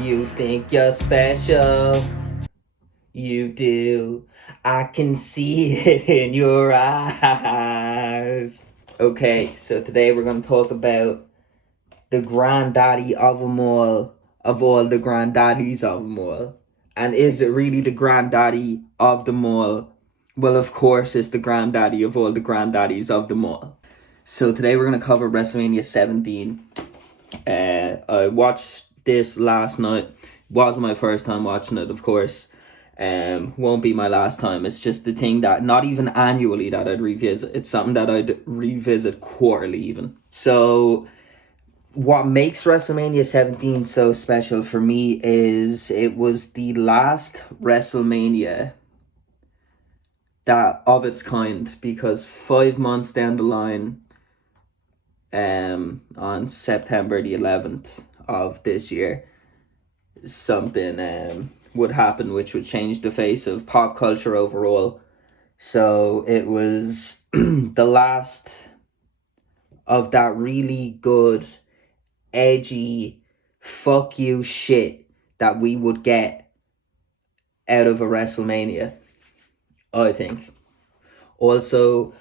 You think you're special. You do. I can see it in your eyes. Okay, so today we're going to talk about the granddaddy of them all, of all the granddaddies of them all. And is it really the granddaddy of them all? Well, of course, it's the granddaddy of all the granddaddies of them all. So today we're going to cover Wrestlemania 17. I watched this last night. Wasn't my first time watching it, of course. Won't be my last time. It's just the thing that not even annually that I'd revisit. It's something that I'd revisit quarterly even. So what makes WrestleMania 17 so special for me is it was the last WrestleMania that of its kind, because 5 months down the line, on September the 11th of this year, something would happen which would change the face of pop culture overall. So it was the last of that really good, edgy, fuck you shit that we would get out of a WrestleMania, I think. Also,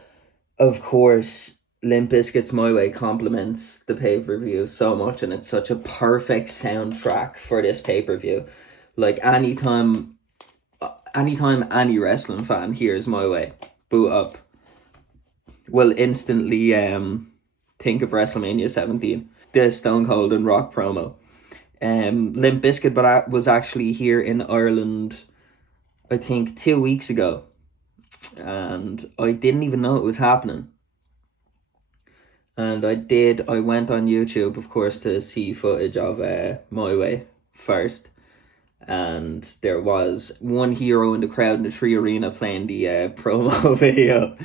of course, Limp Bizkit's My Way complements the pay-per-view so much, and it's such a perfect soundtrack for this pay-per-view. Like, anytime any wrestling fan hears My Way, boot up, will instantly think of WrestleMania 17, the Stone Cold and Rock promo. Limp Bizkit was actually here in Ireland, I think 2 weeks ago, and I didn't even know it was happening. And I went on YouTube, of course, to see footage of My Way first. And there was one hero in the crowd in the Tree Arena playing the promo video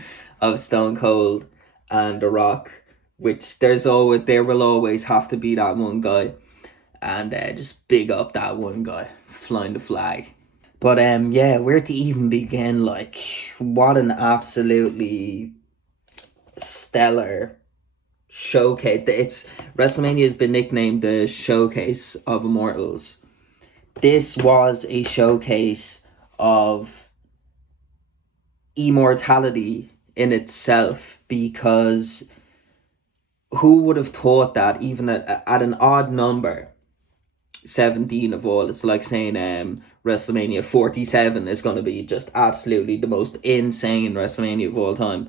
of Stone Cold and The Rock, which there will always have to be that one guy. And just big up that one guy, flying the flag. But yeah, where to even begin? Like, what an absolutely stellar showcase. WrestleMania has been nicknamed the Showcase of Immortals. This was a showcase of immortality in itself, because who would have thought that even at an odd number, 17 of all, it's like saying WrestleMania 47 is going to be just absolutely the most insane WrestleMania of all time.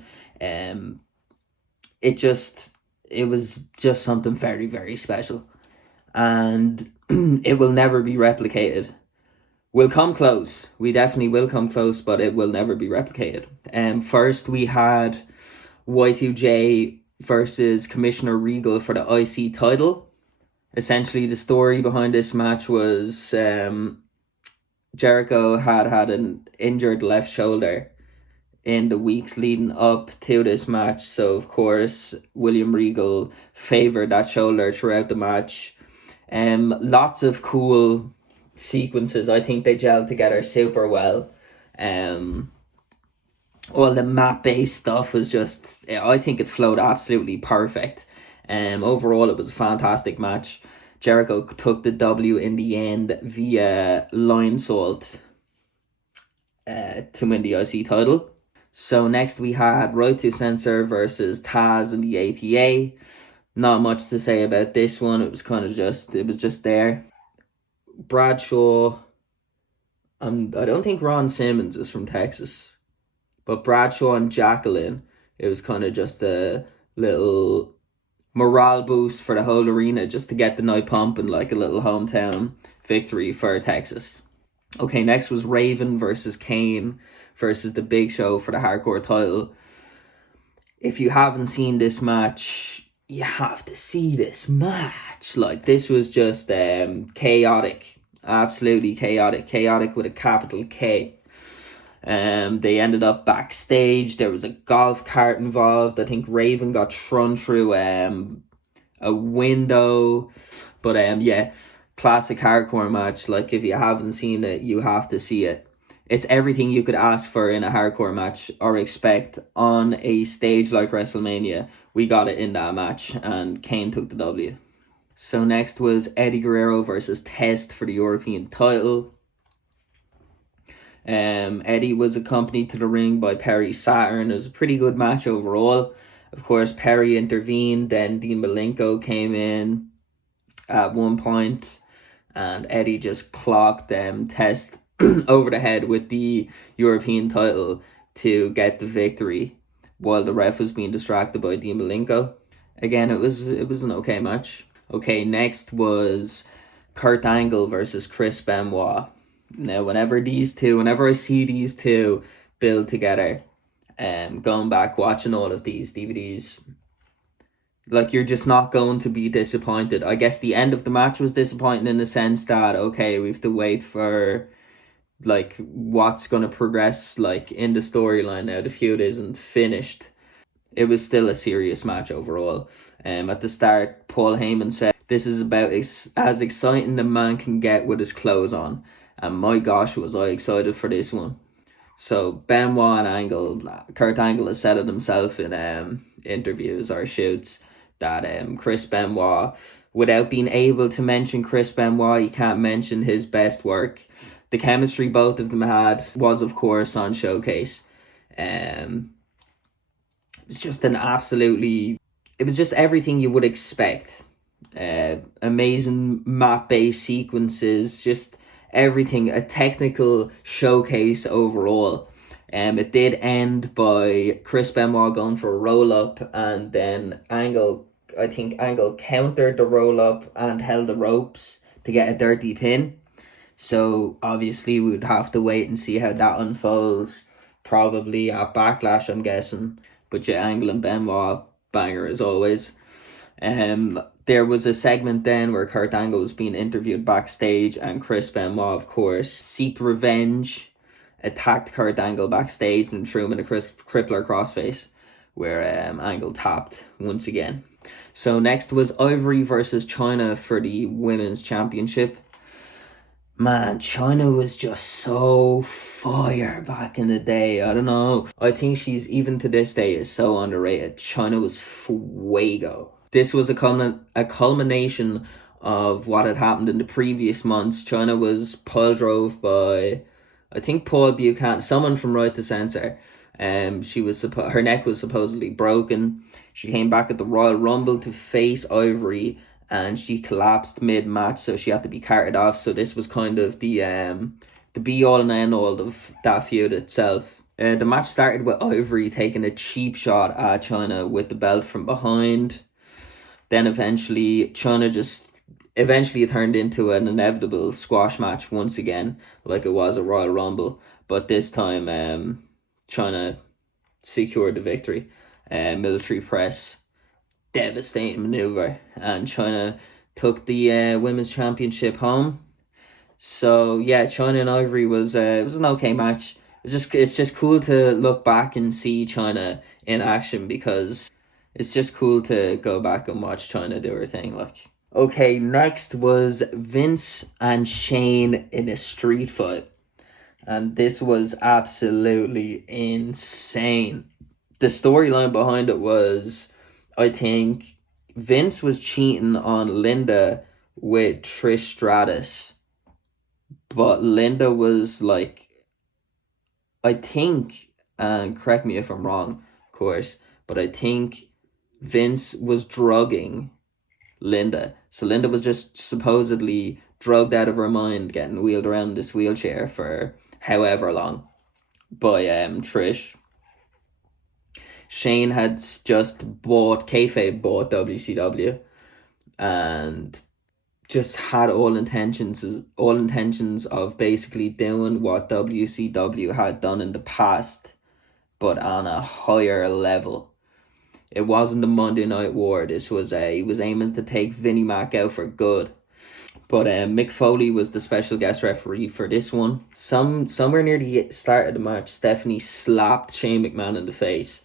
It was just something very, very special. And it will never be replicated. We'll come close. We definitely will come close, but it will never be replicated. First, we had Y2J versus Commissioner Regal for the IC title. Essentially, the story behind this match was Jericho had an injured left shoulder in the weeks leading up to this match. So, of course, William Regal favored that shoulder throughout the match. Lots of cool sequences. I think they gelled together super well. All the map-based stuff was just, I think it flowed absolutely perfect. Overall, it was a fantastic match. Jericho took the W in the end via line salt to win the IC title. So next we had Right to Censor versus Taz in the APA. Not much to say about this one. It was just there. Bradshaw, I don't think Ron Simmons is from Texas, but Bradshaw and Jacqueline, it was kind of just a little morale boost for the whole arena, just to get the night pumping, like a little hometown victory for Texas. Okay, next was Raven versus Kane versus the Big Show for the hardcore title. If you haven't seen this match, you have to see this match. Like, this was just chaotic. Absolutely chaotic. Chaotic with a capital K. They ended up backstage. There was a golf cart involved. I think Raven got thrown through a window. But yeah, classic hardcore match. Like, if you haven't seen it, you have to see it. It's everything you could ask for in a hardcore match or expect on a stage like WrestleMania. We got it in that match, and Kane took the W. So next was Eddie Guerrero versus Test for the European title. Eddie was accompanied to the ring by Perry Saturn. It was a pretty good match overall. Of course, Perry intervened, then Dean Malenko came in at one point, and Eddie just clocked Test over the head with the European title to get the victory, while the ref was being distracted by Dean Malenko. Again, it was an okay match. Okay, next was Kurt Angle versus Chris Benoit. Now, whenever I see these two build together, going back watching all of these DVDs, like, you're just not going to be disappointed. I guess the end of the match was disappointing in the sense that, okay, we have to wait for like what's going to progress like in the storyline now. The feud isn't finished. It was still a serious match overall. At the start, Paul Heyman said, "This is about as exciting a man can get with his clothes on." And my gosh, was I excited for this one. So Benoit and Angle, Kurt Angle has said it himself in interviews or shoots that Chris Benoit, without being able to mention Chris Benoit, you can't mention his best work. The chemistry both of them had was, of course, on Showcase. It was just it was just everything you would expect. Amazing map-based sequences, just everything, a technical showcase overall. It did end by Chris Benoit going for a roll-up, and then Angle countered the roll-up and held the ropes to get a dirty pin. So obviously we would have to wait and see how that unfolds, probably at Backlash, I'm guessing. But yeah, Angle and Benoit, banger as always. There was a segment then where Kurt Angle was being interviewed backstage, and Chris Benoit, of course, seeked revenge, attacked Kurt Angle backstage and threw him in a crippler crossface, where Angle tapped once again. So next was Ivory versus China for the Women's Championship. Man, China was just so fire back in the day. I don't know. I think she's, even to this day, is so underrated. China was fuego. This was a culmination of what had happened in the previous months. China was pile drove by, I think, Paul Buchanan, someone from Right to Censor. Her neck was supposedly broken. She came back at the Royal Rumble to face Ivory, and she collapsed mid-match, so she had to be carted off. So this was kind of the be-all and end-all of that feud itself. The match started with Ivory taking a cheap shot at China with the belt from behind. Then eventually it turned into an inevitable squash match once again, like it was a Royal Rumble. But this time, China secured the victory. Military press, devastating maneuver, and China took the Women's Championship home. So yeah, China and Ivory was it was an okay match. It's just cool to look back and see China in action, because it's just cool to go back and watch China do her thing. Like, okay, next was Vince and Shane in a street fight, and this was absolutely insane. The storyline behind it was, I think Vince was cheating on Linda with Trish Stratus, but Linda was like, I think, and correct me if I'm wrong, of course, but I think Vince was drugging Linda. So Linda was just supposedly drugged out of her mind, getting wheeled around this wheelchair for however long by Trish. Shane had just bought WCW, and just had all intentions of basically doing what WCW had done in the past, but on a higher level. It wasn't a Monday Night War. This was he was aiming to take Vinnie Mac out for good. But Mick Foley was the special guest referee for this one. Somewhere near the start of the match, Stephanie slapped Shane McMahon in the face.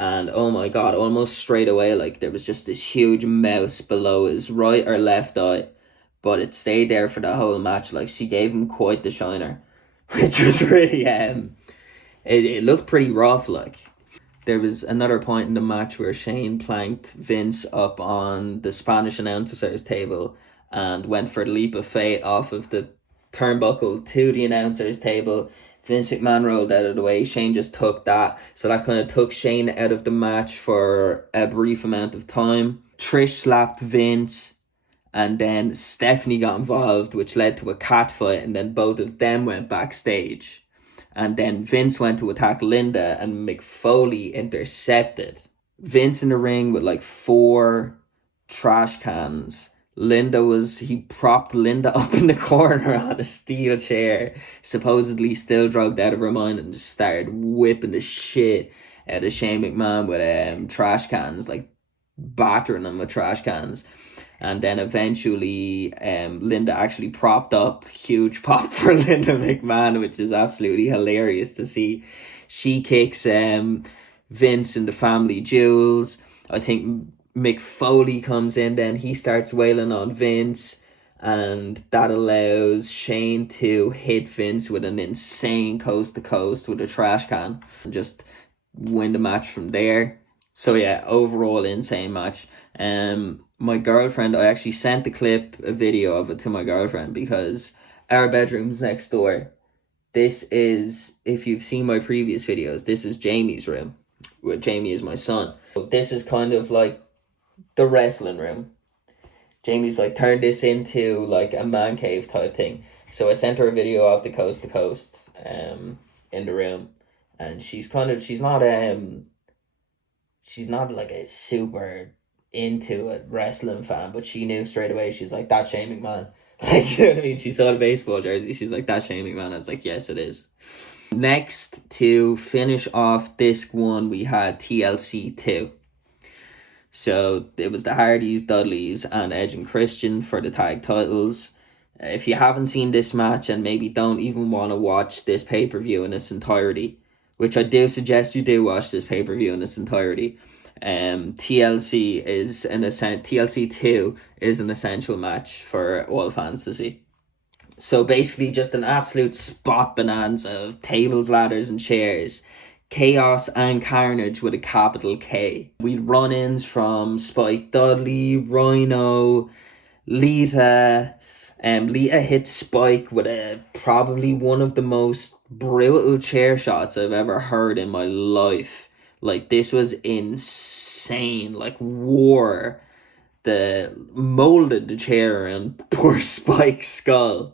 And oh my god, almost straight away, like, there was just this huge mouse below his right or left eye. But it stayed there for the whole match. Like, she gave him quite the shiner. Which was really, it looked pretty rough, like. there was another point in the match where Shane planked Vince up on the Spanish announcer's table and went for the leap of faith off of the turnbuckle to the announcer's table. Vince McMahon rolled out of the way. Shane just took that. So that kind of took Shane out of the match for a brief amount of time. Trish slapped Vince, and then Stephanie got involved, which led to a catfight, and then both of them went backstage. And then Vince went to attack Linda, and Mick Foley intercepted. Vince in the ring with like 4 trash cans. He propped Linda up in the corner on a steel chair, supposedly still drugged out of her mind, and just started whipping the shit out of Shane McMahon with trash cans, like battering him with trash cans. And then eventually Linda actually propped up. Huge pop for Linda McMahon, which is absolutely hilarious to see. She kicks Vince in the family jewels. I think Mick Foley comes in, then he starts wailing on Vince, and that allows Shane to hit Vince with an insane coast to coast with a trash can and just win the match from there. So yeah, overall insane match. My girlfriend, I actually sent a video of it to my girlfriend because our bedroom's next door. This is, if you've seen my previous videos, this is Jamie's room, where Jamie is my son. This is kind of like the wrestling room. Jamie's like turned this into like a man cave type thing. So I sent her a video of the coast to coast in the room, and she's not like a super into a wrestling fan, but she knew straight away. She's like, that's Shane McMahon. Like, you know what I mean? She saw the baseball jersey. She's like, that's Shane McMahon. I was like, yes, it is. Next, to finish off disc 1, we had TLC 2. So it was the Hardys, Dudleys, and Edge and Christian for the tag titles. If you haven't seen this match and maybe don't even want to watch this pay-per-view in its entirety, which I do suggest you do watch this pay-per-view in its entirety, TLC 2 is an essential match for all fans to see. So basically just an absolute spot bonanza of tables, ladders, and chairs. Chaos and carnage with a capital K. We'd run-ins from Spike Dudley, Rhino, Lita. Lita hit Spike with probably one of the most brutal chair shots I've ever heard in my life. Like, this was insane. Like, molded the chair around poor Spike's skull.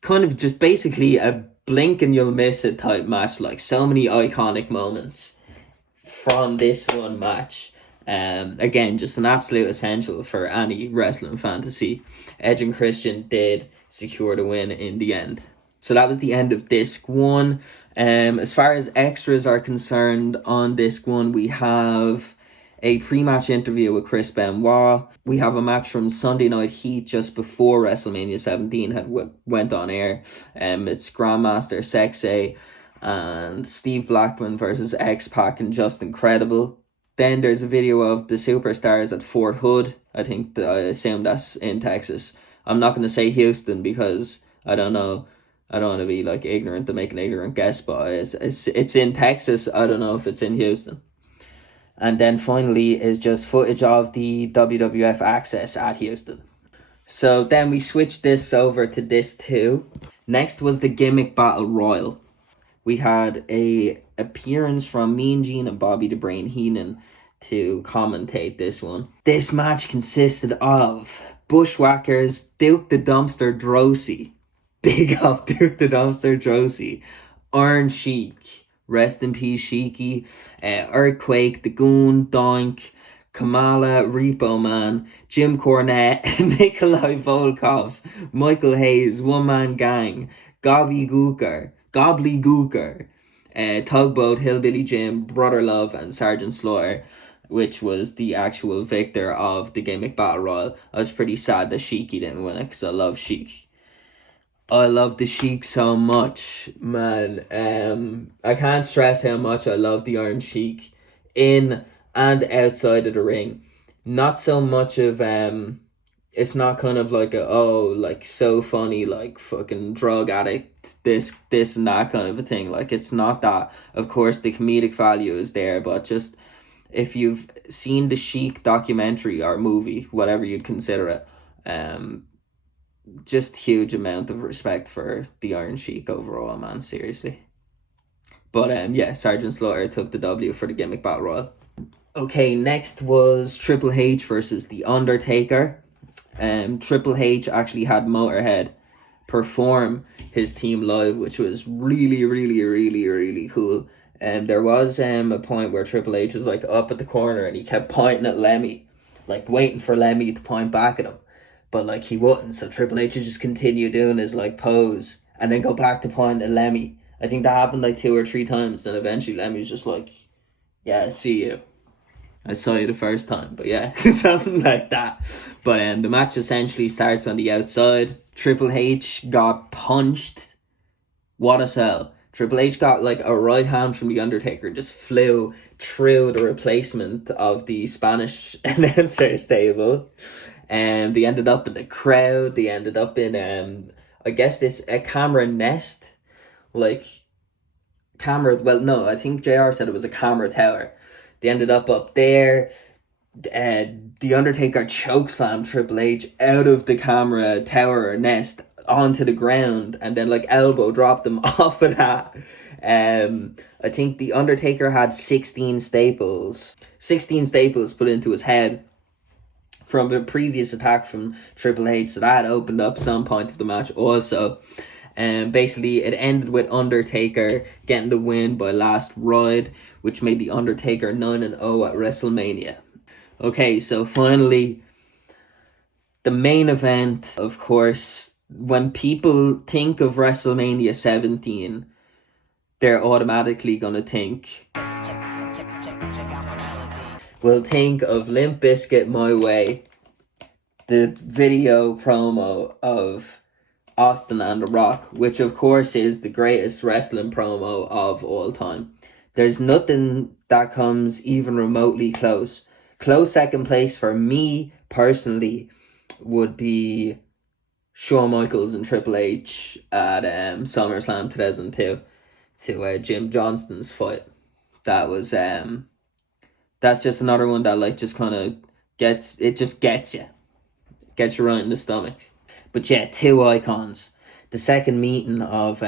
Kind of just basically a blink and you'll miss it type match. Like, so many iconic moments from this one match. Again, just an absolute essential for any wrestling fan to see. Edge and Christian did secure the win in the end. So that was the end of disc 1. As far as extras are concerned, on disc 1 we have a pre-match interview with Chris Benoit. We have a match from Sunday Night Heat just before Wrestlemania 17 went on air. It's Grandmaster Sexay and Steve Blackman versus X-Pac and Just Incredible. Then there's a video of the Superstars at Fort Hood. I assume that's in Texas. I'm not going to say Houston because I don't know. I don't want to be like ignorant to make an ignorant guess, but it's in Texas. I don't know if it's in Houston. And then finally is just footage of the WWF Access at Houston. So then we switched this over to disc 2. Next was the Gimmick Battle Royal. We had a appearance from Mean Gene and Bobby the Brain Heenan to commentate this one. This match consisted of Bushwhackers, Duke the Dumpster Droese, big up Duke the Dumpster Droese, Iron Sheik, rest in peace Sheiky, Earthquake, The Goon, Doink, Kamala, Repo Man, Jim Cornette, Nikolai Volkov, Michael Hayes, One Man Gang, Gobbledygooker, Tugboat, Hillbilly Jim, Brother Love, and Sergeant Slaughter, which was the actual victor of the Gimmick Battle Royal. I was pretty sad that Sheiky didn't win it because I love Sheik. I love the Sheik so much, man. I can't stress how much I love the Iron Sheik in and outside of the ring. Not so much of It's not kind of like a, oh, like so funny, like fucking drug addict, this and that kind of a thing. Like, it's not that. Of course, the comedic value is there, but just if you've seen the Sheik documentary or movie, whatever you'd consider it, um, just huge amount of respect for the Iron Sheik overall, man. Seriously. But yeah, Sergeant Slaughter took the W for the gimmick battle royal. Okay, next was Triple H versus The Undertaker. Triple H actually had Motorhead perform his theme live, which was really, really, really, really cool. And there was a point where Triple H was like up at the corner and he kept pointing at Lemmy, like waiting for Lemmy to point back at him, but like he wouldn't. So Triple H would just continue doing his like pose and then go back to point at Lemmy. I think that happened like 2 or 3 times. Then eventually Lemmy's just like, "Yeah, I see you. I saw you the first time," but yeah, something like that. But the match essentially starts on the outside. Triple H got punched. What a sell. Triple H got like a right hand from The Undertaker, just flew through the replacement of the Spanish announcer's table. And they ended up in the crowd. They ended up in, I guess this a camera nest. Like, camera, well, no, I think JR said it was a camera tower. They ended up there. The Undertaker chokeslammed Triple H out of the camera tower or nest onto the ground, and then like elbow dropped them off of that. I think The Undertaker had 16 staples put into his head from the previous attack from Triple H, so that opened up some point of the match also. And basically it ended with Undertaker getting the win by last ride, which made The Undertaker 9-0 at WrestleMania. Okay, so finally, the main event, of course. When people think of WrestleMania 17, they're automatically going to think, we'll think of Limp Bizkit My Way, the video promo of Austin and The Rock, which of course is the greatest wrestling promo of all time. There's nothing that comes even remotely close. Close second place for me personally would be Shawn Michaels and Triple H at SummerSlam 2002 to Jim Johnston's fight. That was that's just another one that like just kind of gets you right in the stomach. But yeah, 2 icons. The second meeting of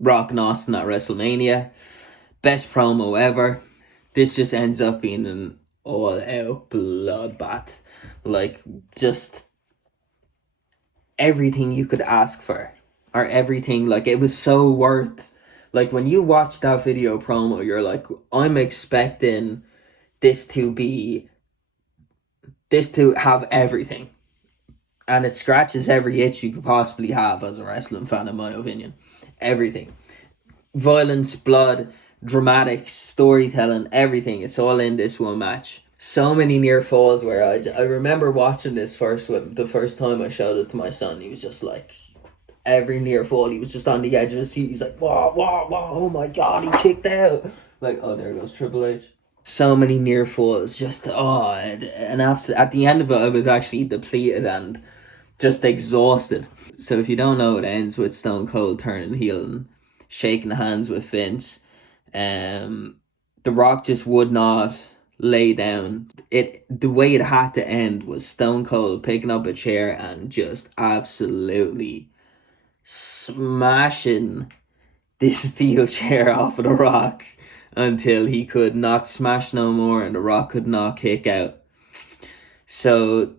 Rock and Austin at WrestleMania, best promo ever. This just ends up being an all-out bloodbath. Like, just everything you could ask for, or everything. Like, it was so worth. Like, when you watch that video promo, you're like, I'm expecting this to have everything. And it scratches every itch you could possibly have as a wrestling fan, in my opinion. Everything. Violence, blood, dramatics, storytelling, everything. It's all in this one match. So many near falls where I remember watching this the first time I showed it to my son. He was just like, every near fall, he was just on the edge of his seat. He's like, wow, oh my God, he kicked out. Like, oh, there goes Triple H. So many near falls, just at the end of it, I was actually depleted and just exhausted. So if you don't know, it ends with Stone Cold turning heel and shaking hands with Vince. The Rock just would not lay down. The way it had to end was Stone Cold picking up a chair and just absolutely smashing this steel chair off of The Rock until he could not smash no more and The Rock could not kick out. So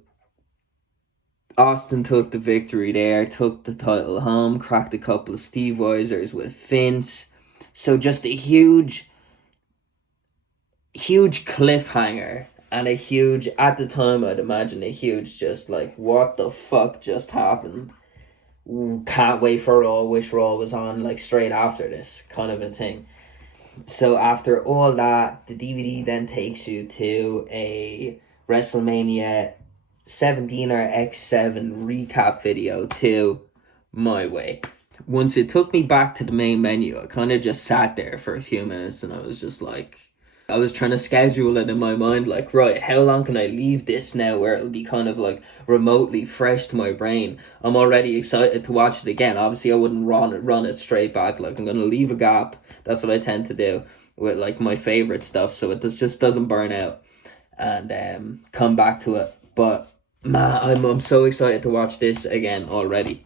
Austin took the victory there, took the title home, cracked a couple of Steve Weisers with Vince. So just a huge cliffhanger and a huge, at the time I'd imagine a huge just like, what the fuck just happened? Can't wait for Raw, wish Raw was on like straight after this kind of a thing. So after all that, the DVD then takes you to a WrestleMania 17 or X7 recap video to My Way. Once it took me back to the main menu, I kind of just sat there for a few minutes and I was just like, I was trying to schedule it in my mind, like, right, how long can I leave this now where it'll be kind of like remotely fresh to my brain? I'm already excited to watch it again. Obviously, I wouldn't run it straight back. Like, I'm gonna leave a gap. That's what I tend to do with like my favorite stuff, so it just doesn't burn out, and come back to it. But man, I'm so excited to watch this again already.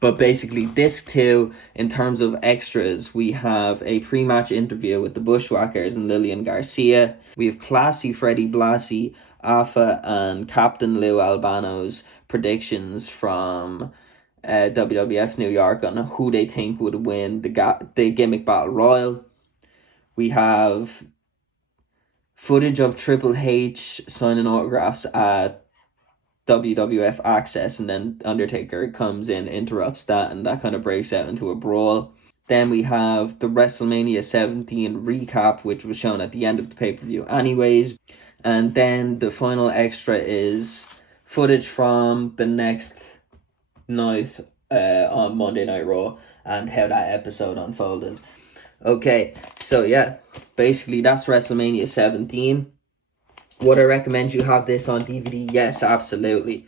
But basically, disc 2, in terms of extras, we have a pre-match interview with the Bushwhackers and Lillian Garcia. We have Classy Freddie Blassie, Alpha, and Captain Lou Albano's predictions from WWF New York on who they think would win the Gimmick Battle Royal. We have footage of Triple H signing autographs at WWF Access, and then Undertaker comes in, interrupts that, and that kind of breaks out into a brawl. Then we have the WrestleMania 17 recap, which was shown at the end of the pay-per-view anyways. And then the final extra is footage from the next night on Monday Night Raw and how that episode unfolded. Okay, so yeah, basically that's WrestleMania 17. Would I recommend you have this on DVD? Yes, absolutely.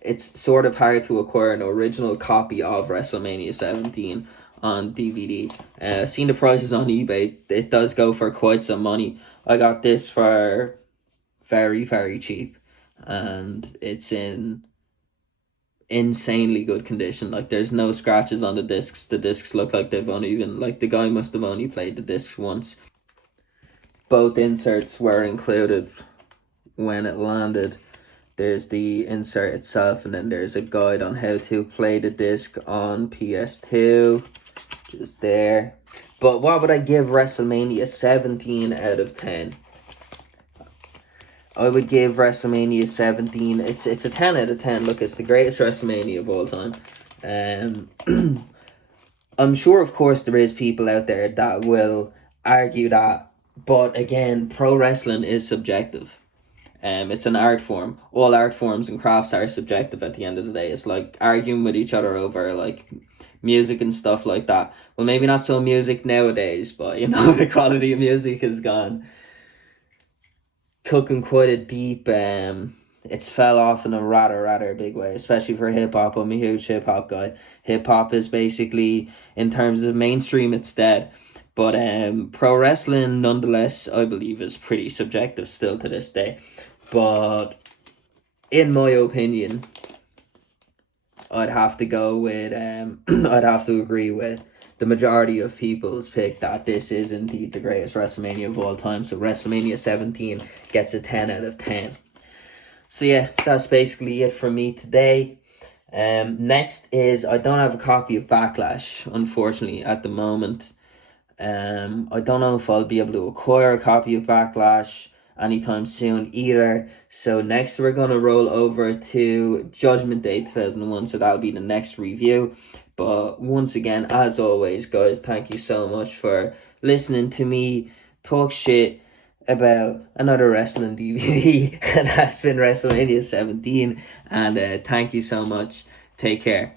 It's sort of hard to acquire an original copy of WrestleMania 17 on DVD. Seen the prices on eBay, it does go for quite some money. I got this for very, very cheap, and it's in insanely good condition. Like, there's no scratches on the discs. The discs look like they've only been, like, the guy must have only played the discs once. Both inserts were included when it landed. There's the insert itself, and then there's a guide on how to play the disc on PS2, just there. But what would I give WrestleMania 17 out of 10? I would give WrestleMania 17, it's a 10 out of 10. Look, it's the greatest WrestleMania of all time. I'm sure, of course, there is people out there that will argue that, but again, pro wrestling is subjective. It's an art form. All art forms and crafts are subjective at the end of the day. It's like arguing with each other over like music and stuff like that. Well, maybe not so music nowadays, but you know, the quality of music has gone, took in quite a deep, it's fell off in a rather big way, especially for hip-hop. I'm a huge hip-hop guy. Hip-hop is basically, in terms of mainstream, it's dead. But pro wrestling, nonetheless, I believe is pretty subjective still to this day. But in my opinion, I'd have to go with, I'd have to agree with the majority of people's pick that this is indeed the greatest WrestleMania of all time. So WrestleMania 17 gets a 10 out of 10. So yeah, that's basically it for me today. Next is, I don't have a copy of Backlash, unfortunately, at the moment. I don't know if I'll be able to acquire a copy of Backlash anytime soon either. So next we're going to roll over to Judgment Day 2001, so that'll be the next review. But once again, as always, guys, thank you so much for listening to me talk shit about another wrestling DVD, and that's been WrestleMania 17, and thank you so much. Take care.